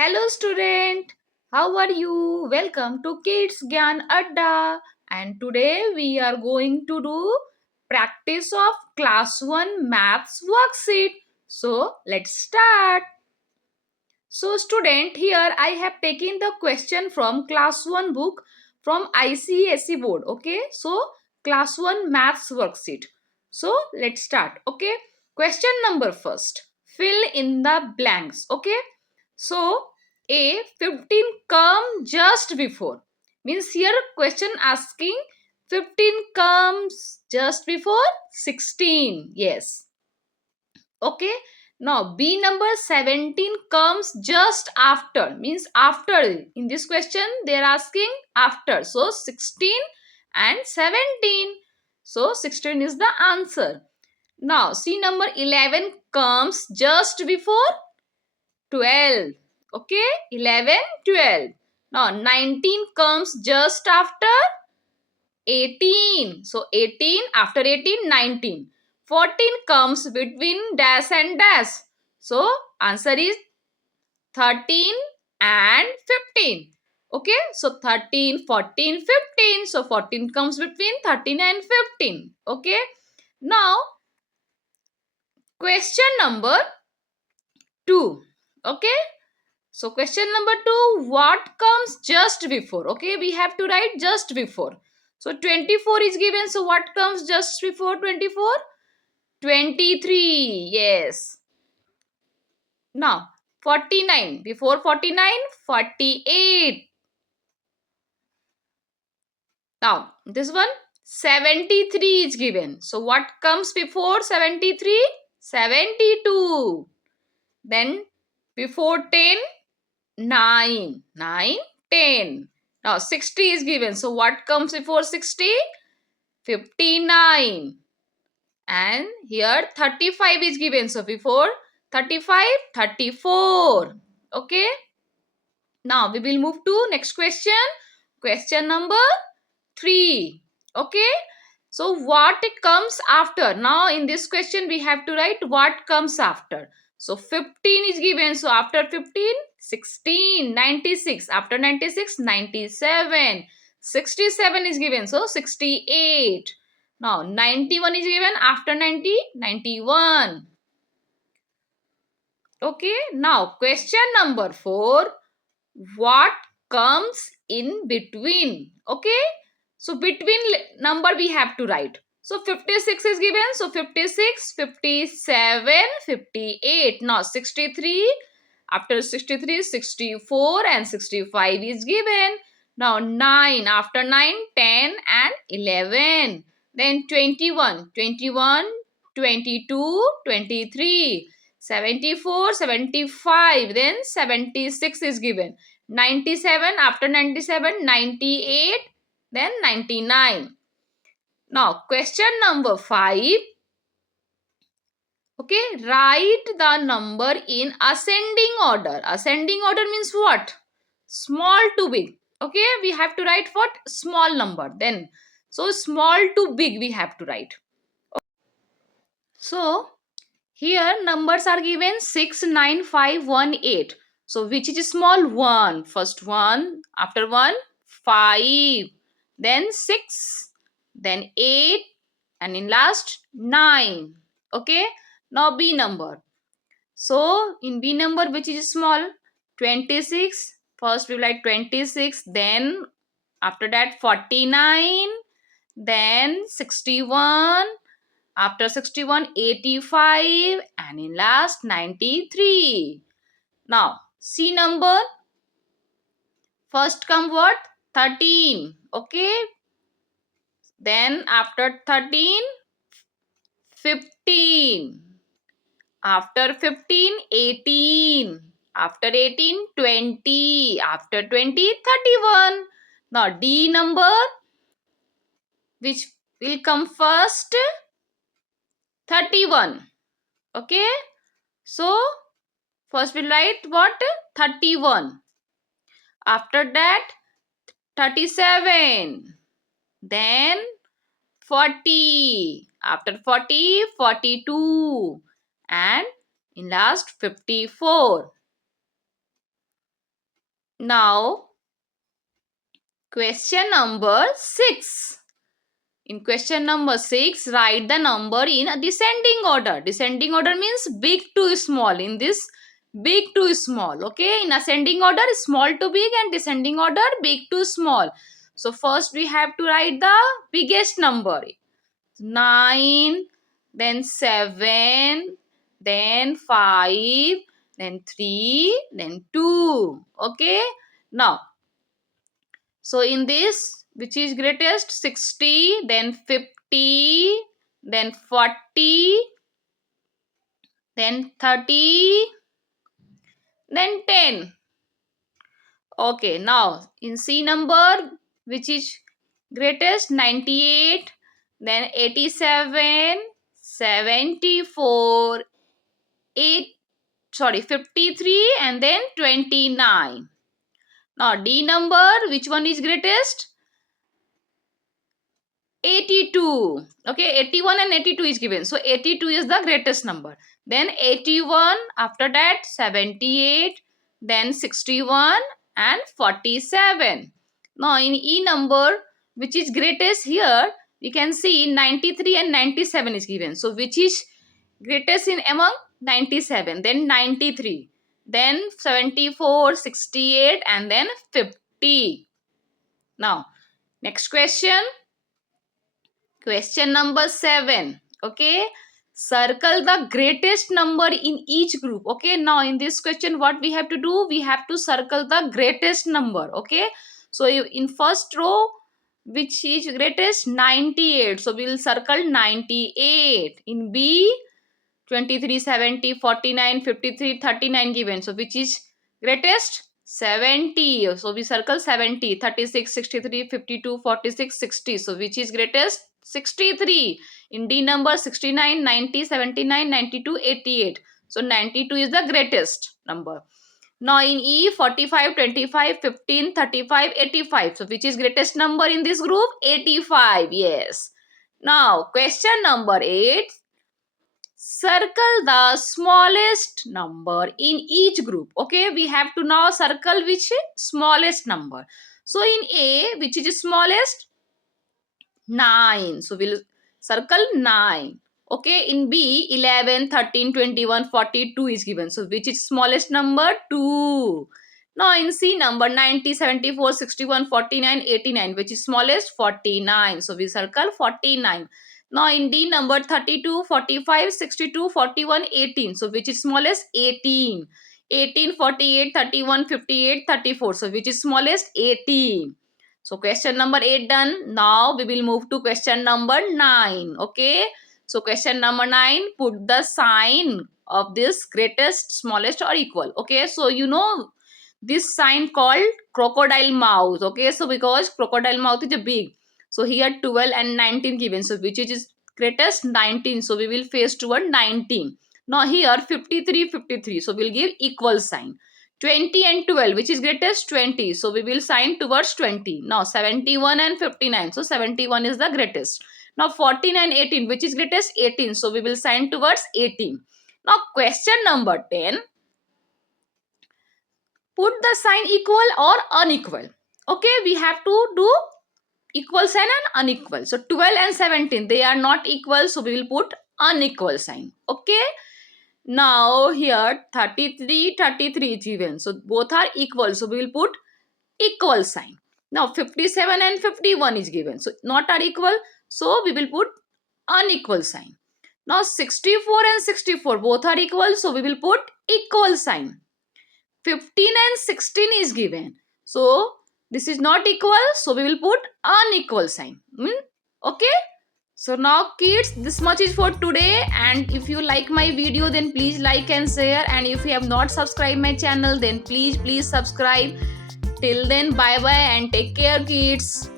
Hello student, how are you? Welcome to KidsGyanAdda, and today we are going to do practice of class 1 maths worksheet. So let's start. So student, here I have taken the question from class 1 book from ICSE board. Okay, so class 1 maths worksheet. So let's start. Okay, question number first. Fill in the blanks. Okay, so A 15 come just before. Means here question asking 15 comes just before 16. Yes. Okay. Now B number 17 comes just after. Means after. In this question they are asking after. So 16 and 17. So 16 is the answer. Now C number 11 comes just before 12. Okay, 11, 12. Now 19 comes just after 18. So 18, after 18, 19. 14 comes between dash and dash. So answer is 13 and 15. Okay, so 13, 14, 15. So 14 comes between 13 and 15. Okay, now question number 2. Okay, so question number 2, what comes just before? Okay, we have to write just before. So 24 is given. So what comes just before 24? 23. Yes. Now 49. Before 49, 48. Now this one 73 is given. So what comes before 73? 72. Then before 10, 9, 10. Now 60 is given. So what comes before 60? 59. And here 35 is given. So before 35, 34. Okay. Now we will move to next question. Question number 3. Okay. So what comes after? Now in this question we have to write what comes after. So 15 is given. So after 15, 16, 96. After 96, 97. 67 is given. So 68. Now 91 is given. After 90, 91. Okay. Now question number 4. What comes in between? Okay. So between number we have to write. So 56 is given. So 56, 57, 58. Now 63. After 63, 64 and 65 is given. Now 9. After 9, 10 and 11. Then 21, 21, 22, 23. 74, 75. Then 76 is given. 97. After 97, 98. Then 99. Now question number 5. Okay, write the number in ascending order. Ascending order means what? Small to big. Okay, we have to write what? Small number. Then, so small to big we have to write. So, here numbers are given 6, 9, 5, 1, 8. So, which is small? 1. First 1. After 1, 5. Then 6. Then 8. And in last 9. Okay. Now B number. So in B number which is small? 26. First we write 26. Then after that 49. Then 61. After 61 85. And in last 93. Now C number. First come what? 13. Okay. Then after 13. 15. After 15, 18. After 18, 20. After 20, 31. Now D number, which will come first? 31. Okay. So, first we'll write what? 31. After that, 37. Then 40. After 40, 42. And in last 54. Now, question number 6. In question number 6, write the number in a descending order. Descending order means big to small. In this, big to small. Okay, in ascending order, small to big, and descending order, big to small. So first we have to write the biggest number. 9, then 7, then 5, then 3, then 2. Okay, now, so in this, which is greatest? 60, then 50, then 40, then 30, then 10. Okay, now in C number, which is greatest? 98, then 87, 74, 53, and then 29. Now D number, which one is greatest? 82. Okay, 81 and 82 is given. So 82 is the greatest number. Then 81, after that 78, then 61 and 47. Now in E number, which is greatest here, we can see 93 and 97 is given. So which is greatest in among 97? Then 93, then 74, 68, and then 50. Now next question. Question number 7. Okay. Circle the greatest number in each group. Okay. Now in this question, what we have to do? We have to circle the greatest number. Okay. So in first row, which is greatest? 98. So we will circle 98. In B, 23, 70, 49, 53, 39 given. So which is greatest? 70. So we circle 70, 36, 63, 52, 46, 60. So which is greatest? 63. In D number, 69, 90, 79, 92, 88. So 92 is the greatest number. Now in E, 45, 25, 15, 35, 85. So which is greatest number in this group? 85. Yes. Now question number 8. Circle the smallest number in each group. Okay, we have to now circle which smallest number. So in A, which is the smallest? 9. So we'll circle 9. Okay, in B, 11, 13, 21, 42 is given. So which is smallest number? 2. Now in C number, 90, 74, 61, 49, 89. Which is smallest? 49. So we circle 49. Now in D number, 32, 45, 62, 41, 18. So which is smallest? 18. 18, 48, 31, 58, 34. So which is smallest? 18. So question number 8 done. Now we will move to question number 9. Okay. So question number 9, put the sign of this greatest, smallest or equal. Okay. So you know this sign called crocodile mouth. Okay. So because crocodile mouth is a big. So here 12 and 19 given. So which is greatest? 19. So we will face toward 19. Now here 53, 53. So we'll give equal sign. 20 and 12, which is greatest? 20. So we will sign towards 20. Now 71 and 59. So 71 is the greatest. Now 14 and 18, which is greatest? 18. So we will sign towards 18. Now question number 10. Put the sign equal or unequal. Okay, we have to do equal sign and unequal. So 12 and 17, they are not equal. So we will put unequal sign. Okay. Now here 33, 33 is given. So both are equal. So we will put equal sign. Now 57 and 51 is given. So not are equal. So we will put unequal sign. Now 64 and 64 both are equal. So we will put equal sign. 15 and 16 is given. So this is not equal. So we will put unequal sign. Okay. So now kids, this much is for today, and if you like my video then please like and share, and if you have not subscribed my channel then please subscribe. Till then, bye bye and take care kids.